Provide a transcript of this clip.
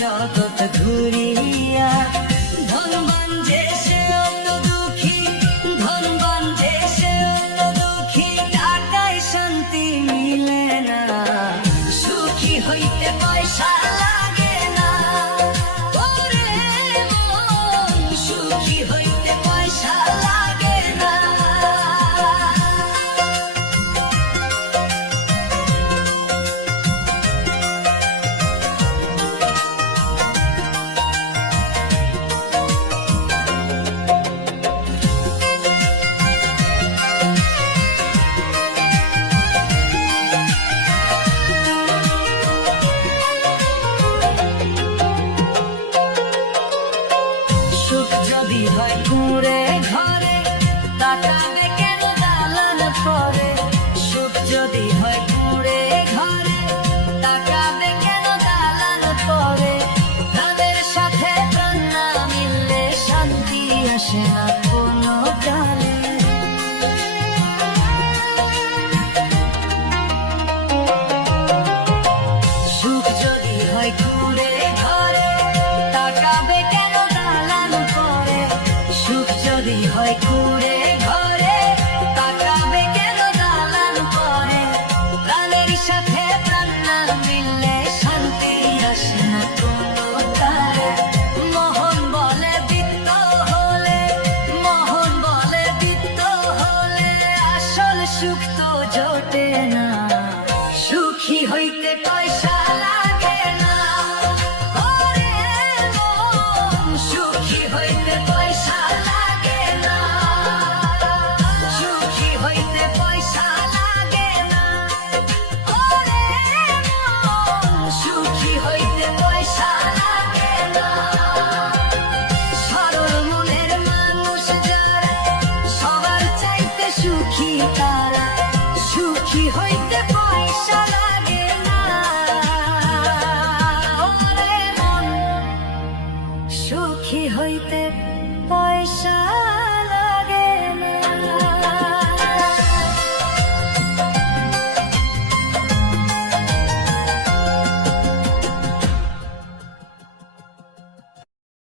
জগৎ ঘুরিয়া। ধনবান যে সে অত দুঃখী, ধনবান যে সে অত দুঃখী, টাকায় শান্তি মিলে না। সুখী হইতে পয়সা লাগে না, ওরে মন, সুখী হইতে পয়সা লাগে না। যদি হয় কুঁড়ে ঘরে, তাকাবে কেন দালান পরে। সুখ যদি হয় কুঁড়ে ঘরে, তাকাবে কেন দালান পরে। তাদের সাথে প্রাণ না মিললে শান্তি আসে না কোনো কালে। সুখ যদি হয় কুঁড়ে ঘরে, তাকাবে কেন দালান পরে। সুখ যদি হয় কুঁড়ে ঘরে, তাকাবে কেন দালান পরে। প্রাণের সাথে প্রাণ না মিললে শান্তি আসে না কোনো কালে। মোহন বলে বিত্ত হলে, মোহন বলে বিত্ত হলে, আসল সুখ তো জোটে না। সুখী হইতে পয়সা লাগে না, ওরে মন, সুখী হইতে পয়সা লাগে না। সুখী হইতে পয়সা লাগে না, ওরে মন, সুখী হইতে পয়সা লাগে না। সরল মনের মানুষ যারা, সবার চাইতে সুখী তারা। সুখী হইতে পয়সা লাগে না, ওরে মন, সুখী হইতে